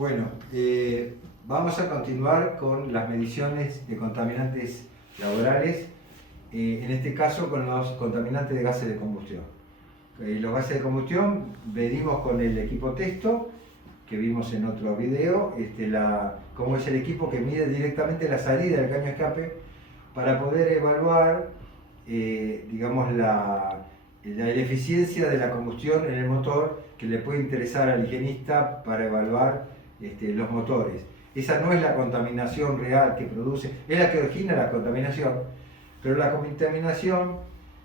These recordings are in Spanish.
Bueno, vamos a continuar con las mediciones de contaminantes laborales, en este caso con los contaminantes de gases de combustión. Los gases de combustión medimos con el equipo Testo, que vimos en otro video, cómo es el equipo que mide directamente la salida del caño de escape para poder evaluar digamos, la eficiencia de la combustión en el motor que le puede interesar al higienista para evaluar los motores. Esa no es la contaminación real que produce, es la que origina la contaminación, pero la contaminación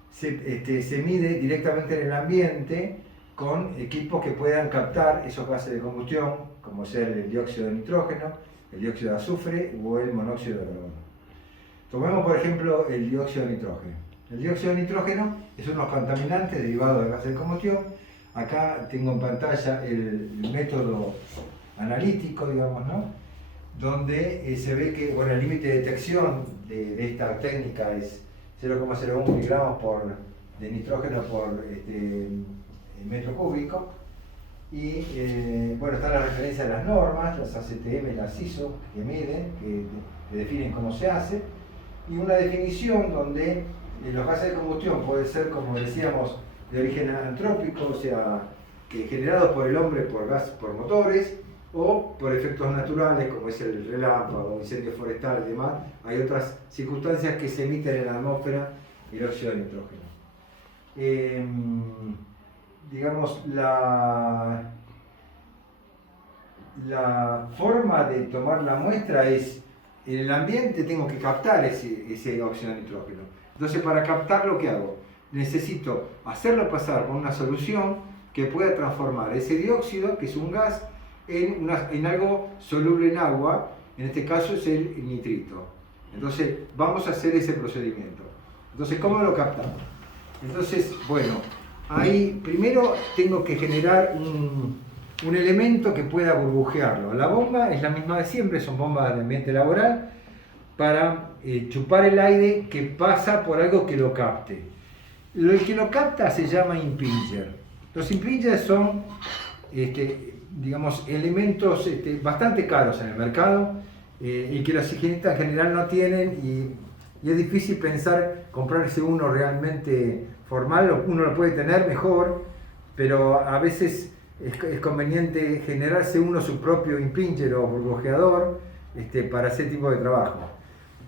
se mide directamente en el ambiente con equipos que puedan captar esos gases de combustión, como ser el dióxido de nitrógeno, el dióxido de azufre o el monóxido de carbono. Tomemos por ejemplo el dióxido de nitrógeno. El dióxido de nitrógeno es uno de los contaminantes derivados de gases de combustión. Acá tengo en pantalla el método analítico, digamos, ¿no? Donde se ve que el límite de detección de esta técnica es 0,01 miligramos de nitrógeno por metro cúbico. Y está la referencia de las normas, las ACTM, las ISO, que miden, que definen cómo se hace, y una definición donde los gases de combustión pueden ser, como decíamos, de origen antrópico, o sea, generados por el hombre por motores, o por efectos naturales, como es el relámpago, incendio forestal y demás. Hay otras circunstancias que se emiten en la atmósfera el óxido de nitrógeno. Digamos, la forma de tomar la muestra es, en el ambiente tengo que captar ese óxido de nitrógeno. Entonces, para captarlo, ¿qué hago? Necesito hacerlo pasar por una solución que pueda transformar ese dióxido, que es un gas, en algo soluble en agua. En este caso es el nitrito. Entonces, vamos a hacer ese procedimiento. Entonces, ¿cómo lo captamos? Entonces, ahí primero tengo que generar un elemento que pueda burbujearlo. La bomba es la misma de siempre, son bombas de ambiente laboral para chupar el aire que pasa por algo que lo capte. El que lo capta se llama impinger. Los impingers son digamos, elementos bastante caros en el mercado y que los higienistas en general no tienen, y es difícil pensar comprarse uno realmente formal. Uno lo puede tener mejor, pero a veces es conveniente generarse uno su propio impinger o burbujeador para ese tipo de trabajo.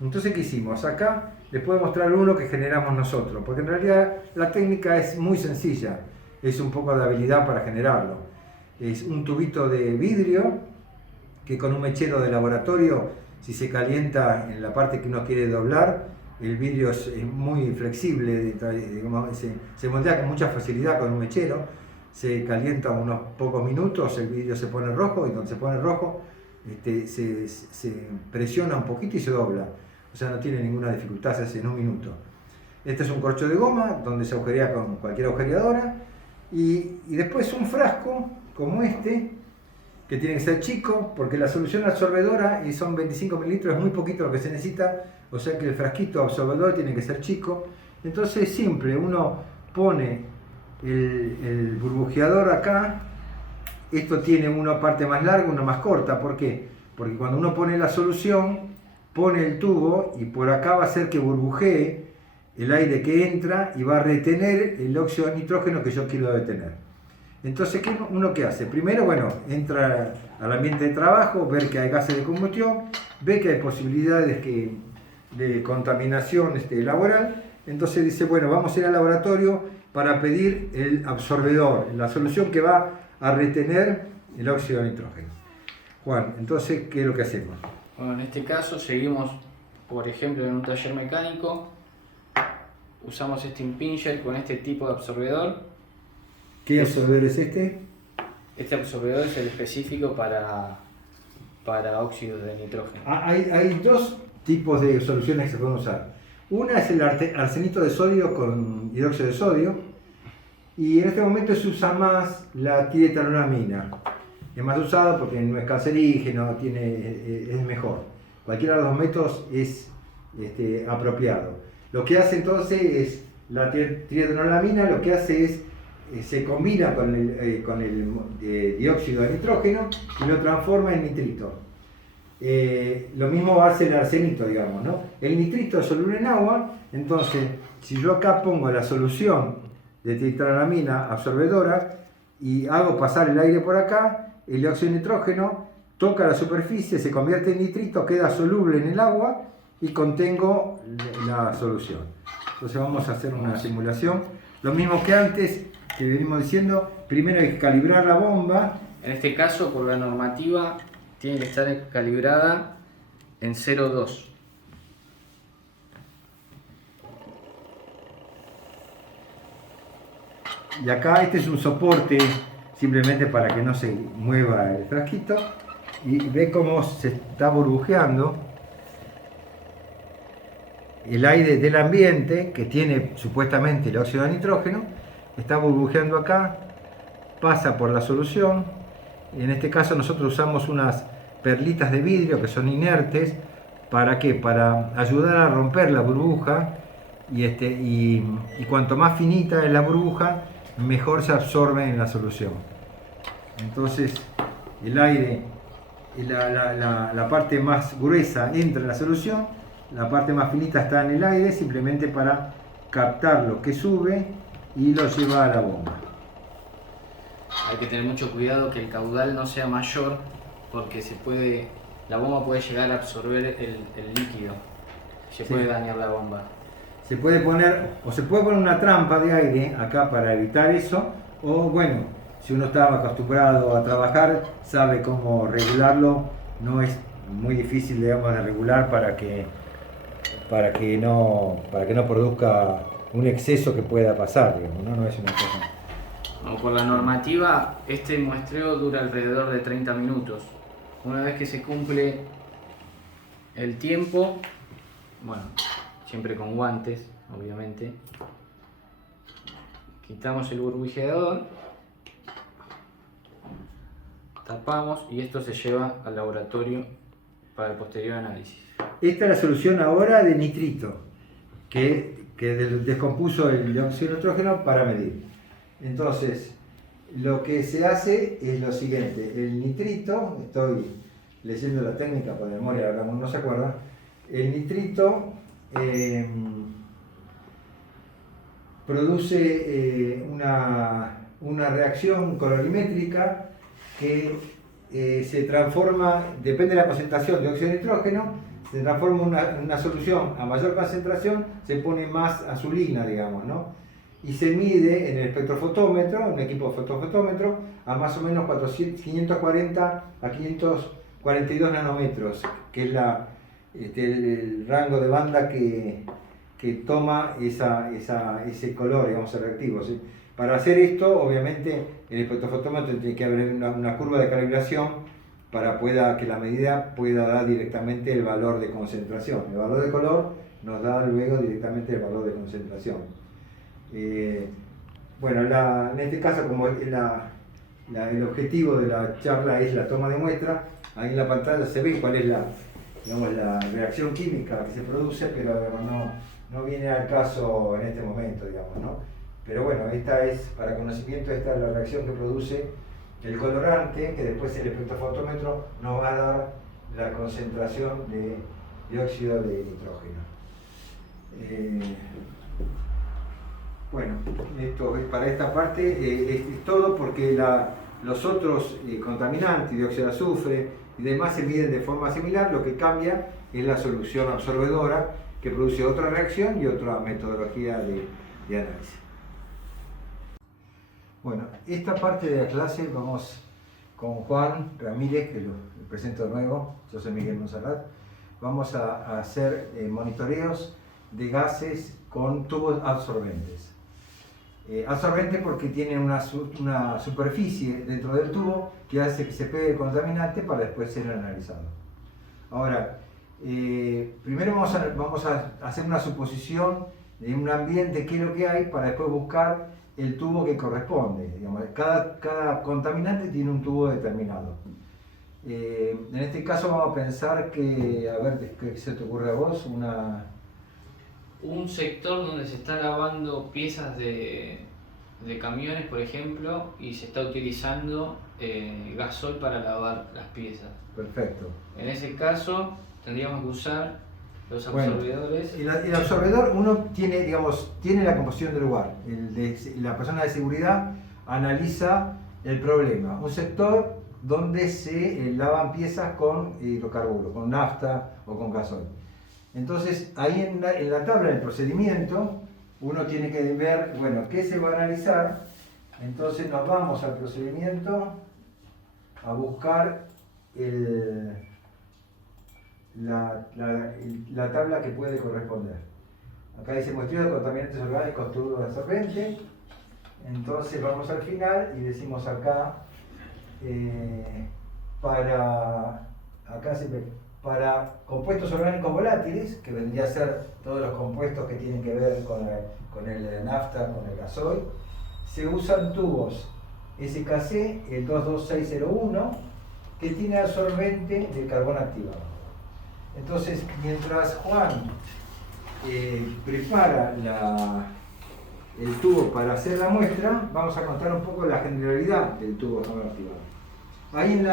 Entonces, ¿qué hicimos? Acá les puedo mostrar uno que generamos nosotros, porque en realidad la técnica es muy sencilla, es un poco de habilidad para generarlo. Es un tubito de vidrio que con un mechero de laboratorio, si se calienta en la parte que uno quiere doblar, el vidrio es muy flexible, se moldea con mucha facilidad con un mechero, se calienta unos pocos minutos, el vidrio se pone rojo, y cuando se pone rojo se presiona un poquito y se dobla. O sea, no tiene ninguna dificultad, se hace en un minuto. Este es un corcho de goma donde se agujerea con cualquier agujereadora, y después un frasco como este, que tiene que ser chico, porque la solución absorbedora, y son 25 mililitros, es muy poquito lo que se necesita, o sea que el frasquito absorbedor tiene que ser chico. Entonces es simple, uno pone el burbujeador acá, esto tiene una parte más larga, una más corta. ¿Por qué? Porque cuando uno pone la solución, pone el tubo y por acá va a hacer que burbujee el aire que entra y va a retener el óxido de nitrógeno que yo quiero detener. Entonces, ¿uno qué hace? Primero, entra al ambiente de trabajo, ver que hay gases de combustión, ve que hay posibilidades de contaminación laboral. Entonces dice, vamos a ir al laboratorio para pedir el absorbedor, la solución que va a retener el óxido de nitrógeno. Juan, entonces, ¿qué es lo que hacemos? Bueno, en este caso seguimos, por ejemplo, en un taller mecánico, usamos este impinger con este tipo de absorbedor. ¿Qué absorbedor es este? Este absorbedor es el específico para óxidos de nitrógeno. Hay dos tipos de soluciones que se pueden usar. Una es el arsenito de sodio con hidróxido de sodio, y en este momento se usa más la tieretanolamina. Es más usado porque no es cancerígeno, es mejor. Cualquiera de los dos métodos es apropiado. Lo que hace entonces es, la tieretanolamina lo que hace es se combina con el dióxido de nitrógeno y lo transforma en nitrito. Lo mismo hace el arsenito, digamos, ¿no? El nitrito es soluble en agua, entonces si yo acá pongo la solución de tetraalamina absorbedora y hago pasar el aire por acá, el dióxido de nitrógeno toca la superficie, se convierte en nitrito, queda soluble en el agua y contengo la solución. Entonces vamos a hacer una simulación. Lo mismo que antes, que venimos diciendo, primero hay que calibrar la bomba. En este caso, por la normativa, tiene que estar calibrada en 0,2. Y acá este es un soporte simplemente para que no se mueva el frasquito. Y ve cómo se está burbujeando el aire del ambiente, que tiene supuestamente el óxido de nitrógeno, está burbujeando acá, pasa por la solución. En este caso nosotros usamos unas perlitas de vidrio que son inertes. ¿Para qué? Para ayudar a romper la burbuja y cuanto más finita es la burbuja, mejor se absorbe en la solución. Entonces el aire, la parte más gruesa entra en la solución, la parte más finita está en el aire, simplemente para captar lo que sube y lo lleva a la bomba. Hay que tener mucho cuidado que el caudal no sea mayor, porque la bomba puede llegar a absorber el líquido. Se puede dañar la bomba. Se puede poner una trampa de aire acá para evitar eso, o bueno, si uno está acostumbrado a trabajar, sabe cómo regularlo. No es muy difícil, digamos, de regular para que no produzca un exceso que pueda pasar, digamos, ¿no? No es una cosa. Bueno, por la normativa, este muestreo dura alrededor de 30 minutos. Una vez que se cumple el tiempo, bueno, siempre con guantes, obviamente, quitamos el burbujeador, tapamos y esto se lleva al laboratorio para el posterior análisis. Esta es la solución ahora de nitrito, que descompuso el dióxido de nitrógeno para medir. Entonces, lo que se hace es lo siguiente: el nitrito, estoy leyendo la técnica por memoria, ahora no se acuerda, el nitrito produce una reacción colorimétrica que se transforma, depende de la concentración de óxido de nitrógeno, se transforma en una solución a mayor concentración, se pone más azulina, digamos, ¿no? Y se mide en el espectrofotómetro, un equipo de fotofotómetro, a más o menos 540 a 542 nanómetros, que es el rango de banda que toma ese color, digamos, el reactivo, ¿sí? Para hacer esto, obviamente, el espectrofotómetro tiene que haber una curva de calibración para que la medida pueda dar directamente el valor de concentración. El valor de color nos da luego directamente el valor de concentración. Bueno, en este caso, como el objetivo de la charla es la toma de muestra, ahí en la pantalla se ve cuál es la reacción química que se produce, pero no viene al caso en este momento, digamos, ¿no? Pero bueno, para conocimiento, esta es la reacción que produce el colorante, que después el espectrofotómetro nos va a dar la concentración de dióxido de nitrógeno. Bueno, esto es para esta parte, es todo, porque los otros contaminantes, dióxido de azufre y demás, se miden de forma similar. Lo que cambia es la solución absorbedora, que produce otra reacción y otra metodología de análisis. Bueno, esta parte de la clase vamos con Juan Ramírez, que lo presento de nuevo. Yo soy Miguel Monserrat. Vamos a hacer monitoreos de gases con tubos absorbentes. Absorbente porque tienen una superficie dentro del tubo que hace que se pegue el contaminante para después ser analizado. Ahora, primero vamos a hacer una suposición de un ambiente, qué es lo que hay, para después buscar el tubo que corresponde. Digamos, cada contaminante tiene un tubo determinado. En este caso vamos a pensar que, a ver, ¿qué se te ocurre a vos? Un sector donde se están lavando piezas de de camiones, por ejemplo, y se está utilizando gasoil para lavar las piezas. Perfecto. En ese caso tendríamos que usar los Bueno, absorbedores. el absorbedor, uno tiene, digamos, tiene la composición del lugar. La persona de seguridad analiza el problema. Un sector donde se lavan piezas con hidrocarburos, con nafta o con gasoil. Entonces, ahí en la tabla del procedimiento, uno tiene que ver, bueno, qué se va a analizar. Entonces nos vamos al procedimiento a buscar la tabla que puede corresponder. Acá dice muestreo de contaminantes orgánicos tubo de absorbente. Entonces vamos al final y decimos acá, para compuestos orgánicos volátiles, que vendría a ser todos los compuestos que tienen que ver con el nafta, con el gasoil, se usan tubos SKC, el 22601, que tiene absorbente de carbón activado. Entonces, mientras Juan prepara el tubo para hacer la muestra, vamos a contar un poco la generalidad del tubo carbón activado. Ahí en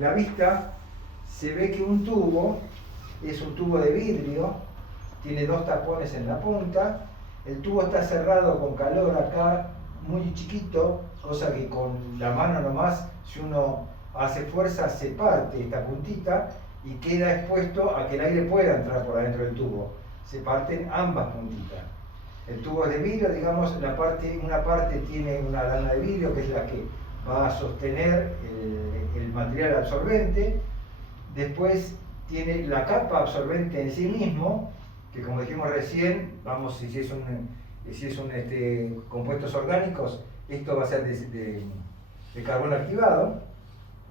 la vista se ve que un tubo es un tubo de vidrio, tiene dos tapones en la punta, el tubo está cerrado con calor acá, muy chiquito, cosa que con la mano nomás, si uno hace fuerza, se parte esta puntita y queda expuesto a que el aire pueda entrar por adentro del tubo. Se parten ambas puntitas. El tubo es de vidrio, digamos, una parte tiene una lana de vidrio, que es la que va a sostener el material absorbente. Después tiene la capa absorbente en sí mismo, que como dijimos recién, si es compuestos orgánicos, esto va a ser de carbono activado.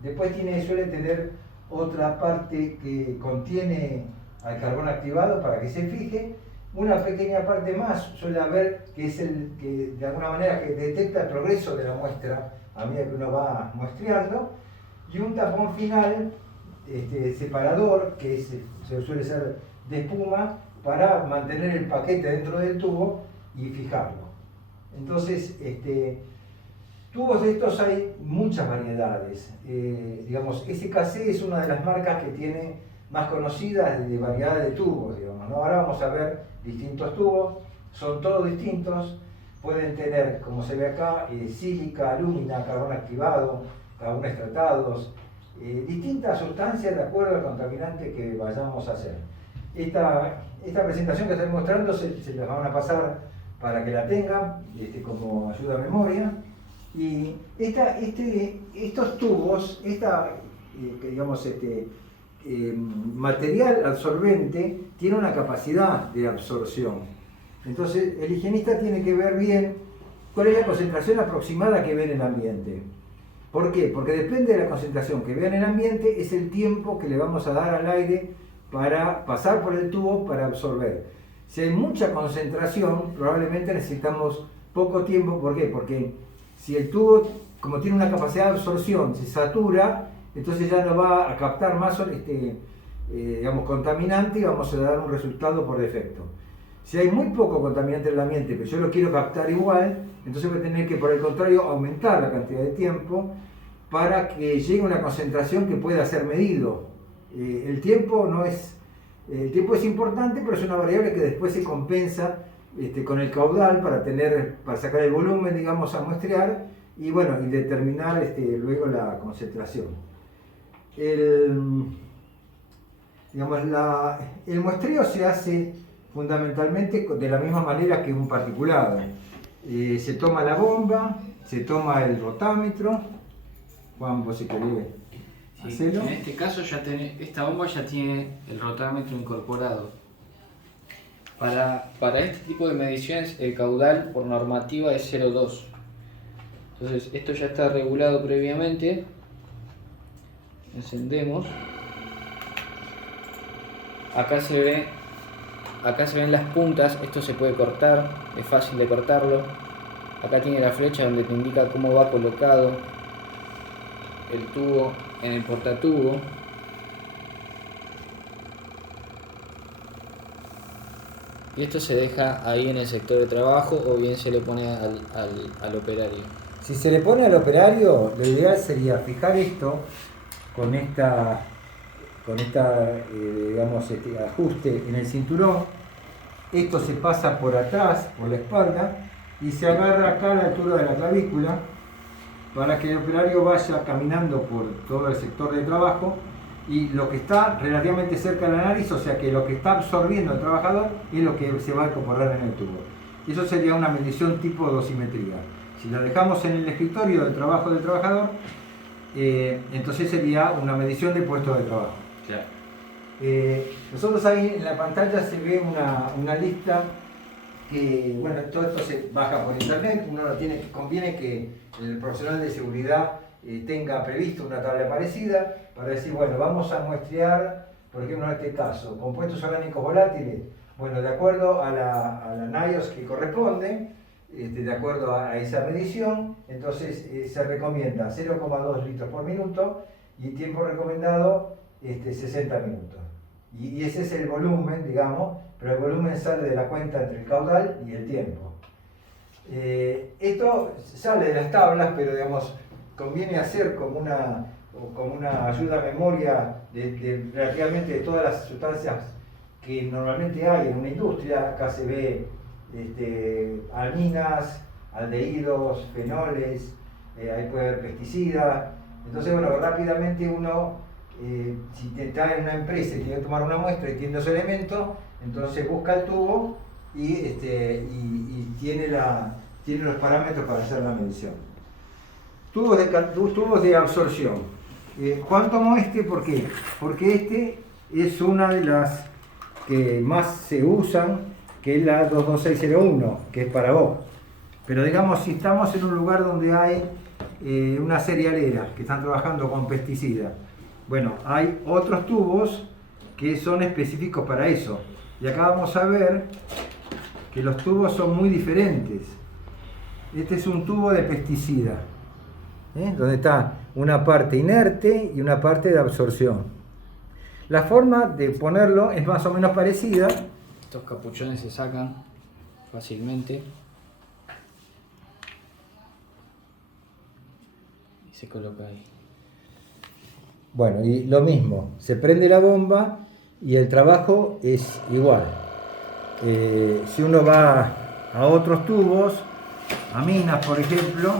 Después suele tener otra parte que contiene al carbón activado para que se fije. Una pequeña parte más suele haber, que es el que de alguna manera que detecta el progreso de la muestra a medida que uno va muestreando, y un tapón final separador, que suele ser de espuma, para mantener el paquete dentro del tubo y fijarlo. Entonces, tubos de estos hay muchas variedades. Digamos, SKC es una de las marcas que tiene más conocidas de variedad de tubos, digamos, ¿no? Ahora vamos a ver distintos tubos, son todos distintos, pueden tener, como se ve acá, sílica, alúmina, carbón activado, carbón extratados, distintas sustancias de acuerdo al contaminante que vayamos a hacer. Esta presentación que estoy mostrando se las van a pasar para que la tengan como ayuda a memoria. Y estos tubos, material absorbente tiene una capacidad de absorción. Entonces el higienista tiene que ver bien cuál es la concentración aproximada que ve en el ambiente. ¿Por qué? Porque depende de la concentración que vea en el ambiente, es el tiempo que le vamos a dar al aire para pasar por el tubo para absorber. Si hay mucha concentración, probablemente necesitamos poco tiempo. ¿Por qué? Porque si el tubo, como tiene una capacidad de absorción, se satura, entonces ya no va a captar más contaminante y vamos a dar un resultado por defecto. Si hay muy poco contaminante en el ambiente, pero yo lo quiero captar igual, entonces voy a tener que, por el contrario, aumentar la cantidad de tiempo para que llegue a una concentración que pueda ser medido. El tiempo es importante, pero es una variable que después se compensa con el caudal para sacar el volumen, digamos, a muestrear y determinar luego la concentración. El muestreo se hace fundamentalmente de la misma manera que un particulado. Se toma la bomba, se toma el rotámetro. Juan, vos si querés hacerlo. En este caso esta bomba ya tiene el rotámetro incorporado. Para este tipo de mediciones el caudal por normativa es 0,2. Entonces esto ya está regulado previamente. Encendemos. Acá se ven las puntas, esto se puede cortar, es fácil de cortarlo. Acá tiene la flecha donde te indica cómo va colocado el tubo en el portatubo. Y esto se deja ahí en el sector de trabajo o bien se le pone al operario. Si se le pone al operario, lo ideal sería fijar esto con digamos, este ajuste en el cinturón. Esto se pasa por atrás, por la espalda, y se agarra acá a la altura de la clavícula para que el operario vaya caminando por todo el sector de trabajo y lo que está relativamente cerca de la nariz, o sea que lo que está absorbiendo el trabajador es lo que se va a incorporar en el tubo. Eso sería una medición tipo dosimetría. Si la dejamos en el escritorio del trabajo del trabajador, entonces sería una medición de puesto de trabajo. Claro. Nosotros ahí en la pantalla se ve una lista que, bueno, todo esto se baja por internet, conviene que el profesional de seguridad tenga previsto una tabla parecida para decir, bueno, vamos a muestrear, por ejemplo en este caso, compuestos orgánicos volátiles, bueno, de acuerdo a la NIOS que corresponde, de acuerdo a esa medición, entonces se recomienda 0,2 litros por minuto y tiempo recomendado 60 minutos. Y ese es el volumen, digamos, pero el volumen sale de la cuenta entre el caudal y el tiempo. Esto sale de las tablas, pero digamos, conviene hacer como una ayuda a memoria relativamente de todas las sustancias que normalmente hay en una industria. Acá se ve aminas, aldehídos, fenoles, ahí puede haber pesticidas. Entonces, bueno, rápidamente uno, si está en una empresa y tiene que tomar una muestra y tiene los elementos, entonces busca el tubo y tiene los parámetros para hacer la medición. Tubos de absorción. ¿Cuánto tomo este? ¿Por qué? Porque este es una de las que más se usan, que es la 22601, que es para vos. Pero digamos, si estamos en un lugar donde hay una cerealera que están trabajando con pesticidas, bueno, hay otros tubos que son específicos para eso. Y acá vamos a ver que los tubos son muy diferentes. Este es un tubo de pesticida, donde está una parte inerte y una parte de absorción. La forma de ponerlo es más o menos parecida. Estos capuchones se sacan fácilmente y se coloca ahí. Bueno, y lo mismo, se prende la bomba y el trabajo es igual. Si uno va a otros tubos, a minas por ejemplo,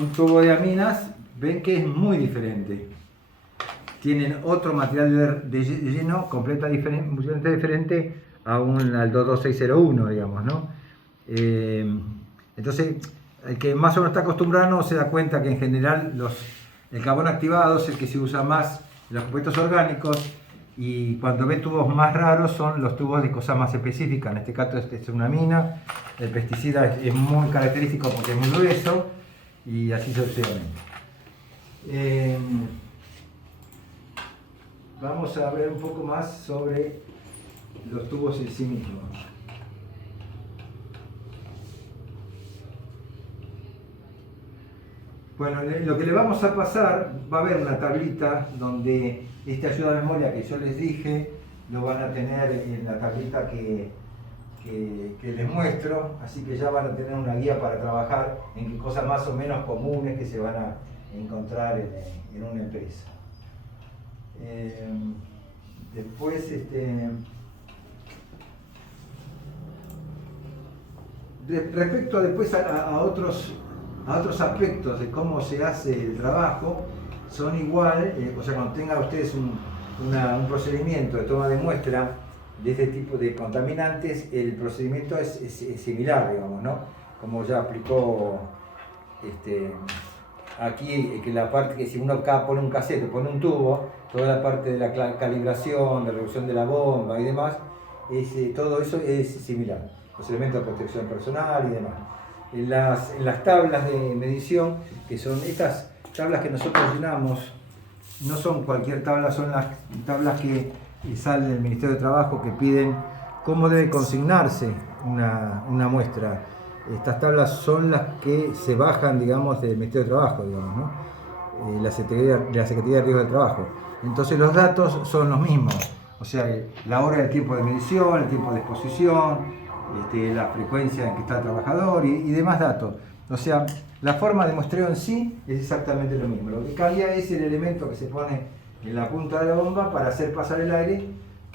un tubo de aminas, ven que es muy diferente. Tienen otro material de lleno completamente diferente al 22601, digamos, ¿no? Entonces, el que más o menos está acostumbrado se da cuenta que en general el carbón activado es el que se usa más en los compuestos orgánicos, y cuando ve tubos más raros son los tubos de cosas más específicas. En este caso es una mina, el pesticida es muy característico porque es muy grueso, y así sucesivamente. Vamos a ver un poco más sobre los tubos en sí mismos. Bueno, lo que le vamos a pasar, va a haber una tablita donde esta ayuda de memoria que yo les dije, lo van a tener en la tablita que les muestro, así que ya van a tener una guía para trabajar en qué cosas más o menos comunes que se van a encontrar en una empresa. Después, respecto después a otros aspectos de cómo se hace el trabajo, son igual, o sea, cuando tengan ustedes un procedimiento de toma de muestra de este tipo de contaminantes, el procedimiento es similar, digamos, ¿no? Como ya aplicó aquí, que la parte que si uno acá pone un casete, pone un tubo, toda la parte de la calibración, de reducción de la bomba y demás, todo eso es similar. Los elementos de protección personal y demás. En las tablas de medición, que son estas tablas que nosotros llenamos, no son cualquier tabla, son las tablas que salen del Ministerio de Trabajo, que piden cómo debe consignarse una muestra. Estas tablas son las que se bajan, digamos, del Ministerio de Trabajo, digamos, ¿no? La Secretaría de Riesgo del Trabajo. Entonces los datos son los mismos, o sea, la hora, el tiempo de medición, el tiempo de exposición, la frecuencia en que está el trabajador y demás datos. O sea, la forma de muestreo en sí es exactamente lo mismo. Lo que cambia es el elemento que se pone en la punta de la bomba para hacer pasar el aire,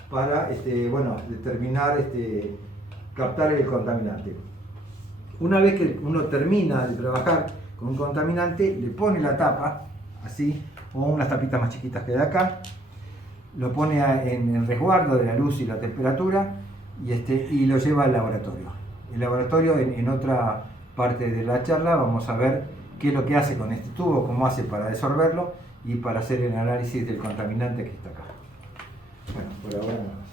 para determinar, captar el contaminante. Una vez que uno termina de trabajar con un contaminante, le pone la tapa, así, o unas tapitas más chiquitas que de acá, lo pone en el resguardo de la luz y la temperatura y lo lleva al laboratorio. El laboratorio, en otra parte de la charla, vamos a ver qué es lo que hace con este tubo, cómo hace para desorberlo y para hacer el análisis del contaminante que está acá. Bueno, por ahora no.